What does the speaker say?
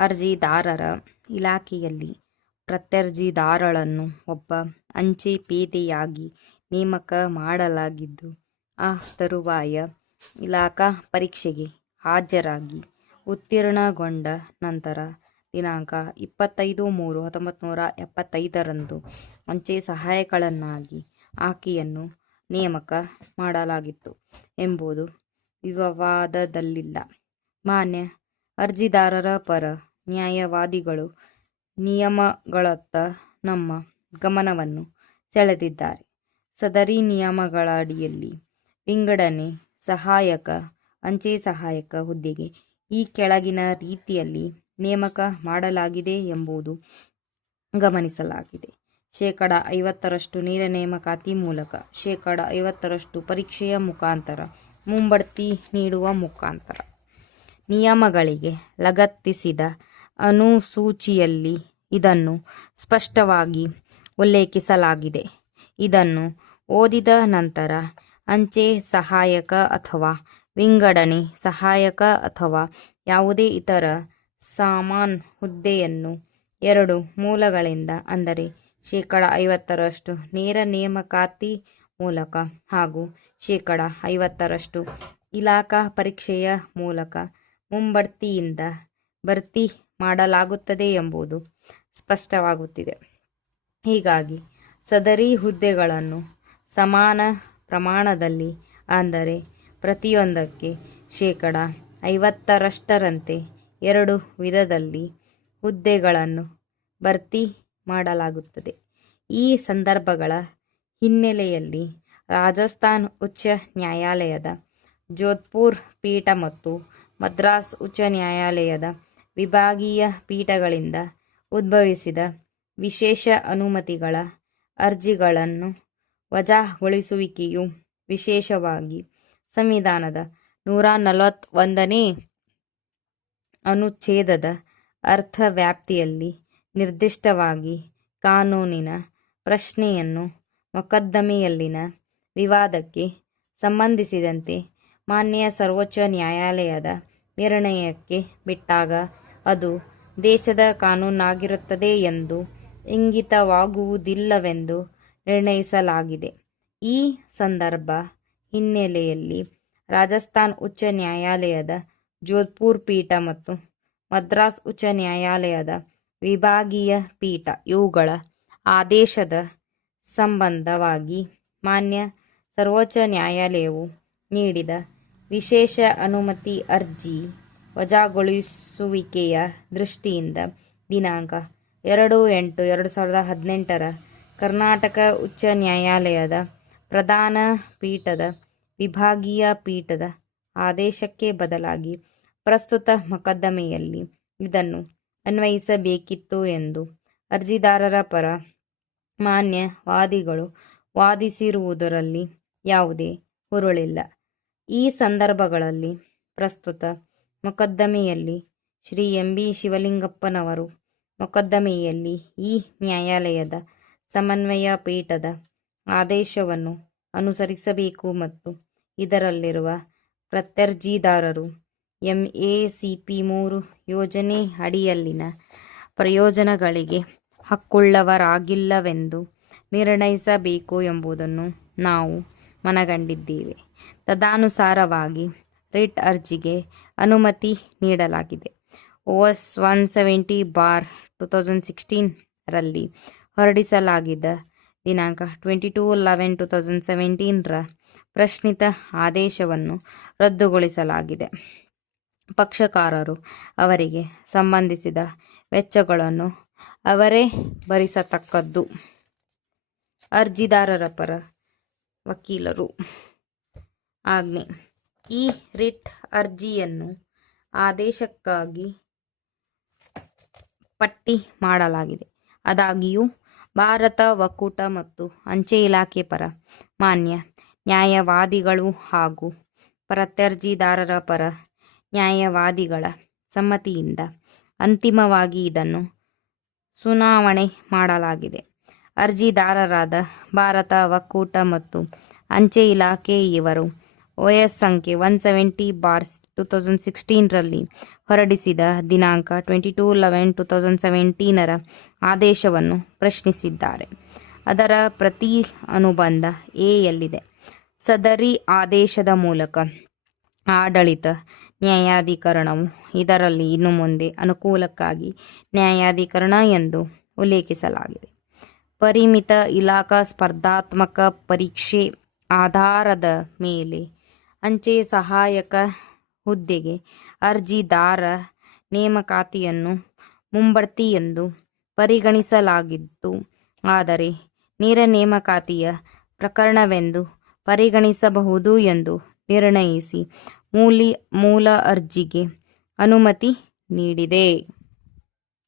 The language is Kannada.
ಅರ್ಜಿದಾರರ ಇಲಾಖೆಯಲ್ಲಿ ಪ್ರತ್ಯರ್ಜಿದಾರಳನ್ನು ಒಬ್ಬ ಅಂಚೆ ಪೇದೆಯಾಗಿ ನೇಮಕ ಮಾಡಲಾಗಿದ್ದು, ಆ ತರುವಾಯ ಇಲಾಖಾ ಪರೀಕ್ಷೆಗೆ ಹಾಜರಾಗಿ ಉತ್ತೀರ್ಣಗೊಂಡ ನಂತರ ದಿನಾಂಕ 25/3/1975 ಅಂಚೆ ಸಹಾಯಕಳನ್ನಾಗಿ ಆಕೆಯನ್ನು ನೇಮಕ ಮಾಡಲಾಗಿತ್ತು ಎಂಬುದು ವಿವಾದದಲ್ಲಿಲ್ಲ. ಮಾನ್ಯ ಅರ್ಜಿದಾರರ ಪರ ನ್ಯಾಯವಾದಿಗಳು ನಿಯಮಗಳತ್ತ ನಮ್ಮ ಗಮನವನ್ನು ಸೆಳೆದಿದ್ದಾರೆ. ಸದರಿ ನಿಯಮಗಳಡಿಯಲ್ಲಿ ವಿಂಗಡಣೆ ಸಹಾಯಕ, ಅಂಚೆ ಸಹಾಯಕ ಹುದ್ದೆಗೆ ಈ ಕೆಳಗಿನ ರೀತಿಯಲ್ಲಿ ನೇಮಕ ಮಾಡಲಾಗಿದೆ ಎಂಬುದು ಗಮನಿಸಲಾಗಿದೆ. 50% ನೇರ ನೇಮಕಾತಿ ಮೂಲಕ, 50% ಪರೀಕ್ಷೆಯ ಮುಖಾಂತರ, ಮುಂಬಡ್ತಿ ನೀಡುವ ಮುಖಾಂತರ. ನಿಯಮಗಳಿಗೆ ಲಗತ್ತಿಸಿದ ಅನುಸೂಚಿಯಲ್ಲಿ ಇದನ್ನು ಸ್ಪಷ್ಟವಾಗಿ ಉಲ್ಲೇಖಿಸಲಾಗಿದೆ. ಇದನ್ನು ಓದಿದ ನಂತರ ಅಂಚೆ ಸಹಾಯಕ ಅಥವಾ ವಿಂಗಡಣೆ ಸಹಾಯಕ ಅಥವಾ ಯಾವುದೇ ಇತರ ಸಮಾನ ಹುದ್ದೆಯನ್ನು 2 ಮೂಲಗಳಿಂದ ಅಂದರೆ 50% ನೇರ ನೇಮಕಾತಿ ಮೂಲಕ ಹಾಗೂ 50% ಇಲಾಖಾ ಪರೀಕ್ಷೆಯ ಮೂಲಕ ಮುಂಬಡ್ತಿಯಿಂದ ಭರ್ತಿ ಮಾಡಲಾಗುತ್ತದೆ ಎಂಬುದು ಸ್ಪಷ್ಟವಾಗುತ್ತಿದೆ. ಹೀಗಾಗಿ ಸದರಿ ಹುದ್ದೆಗಳನ್ನು ಸಮಾನ ಪ್ರಮಾಣದಲ್ಲಿ ಅಂದರೆ ಪ್ರತಿಯೊಂದಕ್ಕೆ 50%ರಂತೆ 2 ವಿಧದಲ್ಲಿ ಹುದ್ದೆಗಳನ್ನು ಭರ್ತಿ ಮಾಡಲಾಗುತ್ತದೆ. ಈ ಸಂದರ್ಭಗಳ ಹಿನ್ನೆಲೆಯಲ್ಲಿ ರಾಜಸ್ಥಾನ ಉಚ್ಚ ನ್ಯಾಯಾಲಯದ ಜೋಧ್ಪುರ ಪೀಠ ಮತ್ತು ಮದ್ರಾಸ್ ಉಚ್ಚ ನ್ಯಾಯಾಲಯದ ವಿಭಾಗೀಯ ಪೀಠಗಳಿಂದ ಉದ್ಭವಿಸಿದ ವಿಶೇಷ ಅನುಮತಿಗಳ ಅರ್ಜಿಗಳನ್ನು ವಜಾಗೊಳಿಸುವಿಕೆಯು ವಿಶೇಷವಾಗಿ ಸಂವಿಧಾನದ 141ನೇ ಅನುಚ್ಛೇದದ ಅರ್ಥವ್ಯಾಪ್ತಿಯಲ್ಲಿ ನಿರ್ದಿಷ್ಟವಾಗಿ ಕಾನೂನಿನ ಪ್ರಶ್ನೆಯನ್ನು ಮೊಕದ್ದಮೆಯಲ್ಲಿನ ವಿವಾದಕ್ಕೆ ಸಂಬಂಧಿಸಿದಂತೆ ಮಾನ್ಯ ಸರ್ವೋಚ್ಚ ನ್ಯಾಯಾಲಯದ ನಿರ್ಣಯಕ್ಕೆ ಬಿಟ್ಟಾಗ ಅದು ದೇಶದ ಕಾನೂನಾಗಿರುತ್ತದೆ ಎಂದು ಇಂಗಿತವಾಗುವುದಿಲ್ಲವೆಂದು ನಿರ್ಣಯಿಸಲಾಗಿದೆ. ಈ ಸಂದರ್ಭ ಹಿನ್ನೆಲೆಯಲ್ಲಿ ರಾಜಸ್ಥಾನ ಉಚ್ಚ ನ್ಯಾಯಾಲಯದ ಜೋಧ್ಪುರ ಪೀಠ ಮತ್ತು ಮದ್ರಾಸ್ ಉಚ್ಚ ನ್ಯಾಯಾಲಯದ ವಿಭಾಗೀಯ ಪೀಠ ಇವುಗಳ ಆದೇಶದ ಸಂಬಂಧವಾಗಿ ಮಾನ್ಯ ಸರ್ವೋಚ್ಚ ನ್ಯಾಯಾಲಯವು ನೀಡಿದ ವಿಶೇಷ ಅನುಮತಿ ಅರ್ಜಿ ವಜಾಗೊಳಿಸುವಿಕೆಯ ದೃಷ್ಟಿಯಿಂದ ದಿನಾಂಕ 2/8/2018 ಕರ್ನಾಟಕ ಉಚ್ಚ ನ್ಯಾಯಾಲಯದ ಪ್ರಧಾನ ಪೀಠದ ವಿಭಾಗೀಯ ಪೀಠದ ಆದೇಶಕ್ಕೆ ಬದಲಾಗಿ ಪ್ರಸ್ತುತ ಮೊಕದ್ದಮೆಯಲ್ಲಿ ಇದನ್ನು ಅನ್ವಯಿಸಬೇಕಿತ್ತು ಎಂದು ಅರ್ಜಿದಾರರ ಪರ ಮಾನ್ಯ ವಾದಿಗಳು ವಾದಿಸಿರುವುದರಲ್ಲಿ ಯಾವುದೇ ಹುರುಳಿಲ್ಲ. ಈ ಸಂದರ್ಭಗಳಲ್ಲಿ ಪ್ರಸ್ತುತ ಮೊಕದ್ದಮೆಯಲ್ಲಿ ಶ್ರೀ ಎಂ. ಬಿ. ಶಿವಲಿಂಗಪ್ಪನವರು ಮೊಕದ್ದಮೆಯಲ್ಲಿ ಈ ನ್ಯಾಯಾಲಯದ ಸಮನ್ವಯ ಪೀಠದ ಆದೇಶವನ್ನು ಅನುಸರಿಸಬೇಕು ಮತ್ತು ಇದರಲ್ಲಿರುವ ಪ್ರತ್ಯರ್ಜಿದಾರರು MACP 3 ಯೋಜನೆ ಅಡಿಯಲ್ಲಿನ ಪ್ರಯೋಜನಗಳಿಗೆ ಹಕ್ಕುಳ್ಳವರಾಗಿಲ್ಲವೆಂದು ನಿರ್ಣಯಿಸಬೇಕು ಎಂಬುದನ್ನು ನಾವು ಮನಗಂಡಿದ್ದೇವೆ. ತದನುಸಾರವಾಗಿ ರಿಟ್ ಅರ್ಜಿಗೆ ಅನುಮತಿ ನೀಡಲಾಗಿದೆ. OS 170/2016 ರಲ್ಲಿ ಹೊರಡಿಸಲಾಗಿದ್ದ ದಿನಾಂಕ 22/11/2017 ರ ಪ್ರಶ್ನಿತ ಆದೇಶವನ್ನು ರದ್ದುಗೊಳಿಸಲಾಗಿದೆ. ಪಕ್ಷಕಾರರು ಅವರಿಗೆ ಸಂಬಂಧಿಸಿದ ವೆಚ್ಚಗಳನ್ನು ಅವರೇ ಭರಿಸತಕ್ಕದ್ದು. ಅರ್ಜಿದಾರರ ಪರ ವಕೀಲರು ಆಜ್ಞೆ. ಈ ರಿಟ್ ಅರ್ಜಿಯನ್ನು ಆದೇಶಕ್ಕಾಗಿ ಪಟ್ಟಿ ಮಾಡಲಾಗಿದೆ. ಆದಾಗ್ಯೂ ಭಾರತ ಒಕ್ಕೂಟ ಮತ್ತು ಅಂಚೆ ಇಲಾಖೆ ಪರ ಮಾನ್ಯ ನ್ಯಾಯವಾದಿಗಳು ಹಾಗೂ ಪ್ರತ್ಯರ್ಜಿದಾರರ ಪರ ನ್ಯಾಯವಾದಿಗಳ ಸಮ್ಮತಿಯಿಂದ ಅಂತಿಮವಾಗಿ ಇದನ್ನು ಸುನಾವಣೆ ಮಾಡಲಾಗಿದೆ. ಅರ್ಜಿದಾರರಾದ ಭಾರತ ಒಕ್ಕೂಟ ಮತ್ತು ಅಂಚೆ ಇಲಾಖೆ ಇವರು OS ಸಂಖ್ಯೆ 170/2016ರಲ್ಲಿ ಹೊರಡಿಸಿದ ದಿನಾಂಕ 22/11/2017ರ ಆದೇಶವನ್ನು ಪ್ರಶ್ನಿಸಿದ್ದಾರೆ. ಅದರ ಪ್ರತಿ ಅನುಬಂಧ ಎಯಲ್ಲಿದೆ. ಸದರಿ ಆದೇಶದ ಮೂಲಕ ಆಡಳಿತ ನ್ಯಾಯಾಧಿಕರಣವು ಇದರಲ್ಲಿ ಇನ್ನು ಮುಂದೆ ಅನುಕೂಲಕ್ಕಾಗಿ ನ್ಯಾಯಾಧಿಕರಣ ಎಂದು ಉಲ್ಲೇಖಿಸಲಾಗಿದೆ. ಪರಿಮಿತ ಇಲಾಖಾ ಸ್ಪರ್ಧಾತ್ಮಕ ಪರೀಕ್ಷೆ ಆಧಾರದ ಮೇಲೆ ಅಂಚೆ ಸಹಾಯಕ ಹುದ್ದೆಗೆ ಅರ್ಜಿದಾರ ನೇಮಕಾತಿಯನ್ನು ಮುಂಬಡ್ತಿ ಎಂದು ಪರಿಗಣಿಸಲಾಗಿತ್ತು. ಆದರೆ ನೇರ ನೇಮಕಾತಿಯ ಪ್ರಕರಣವೆಂದು ಪರಿಗಣಿಸಬಹುದು ಎಂದು ನಿರ್ಣಯಿಸಿ ಮೂಲ ಅರ್ಜಿಗೆ ಅನುಮತಿ ನೀಡಿದೆ.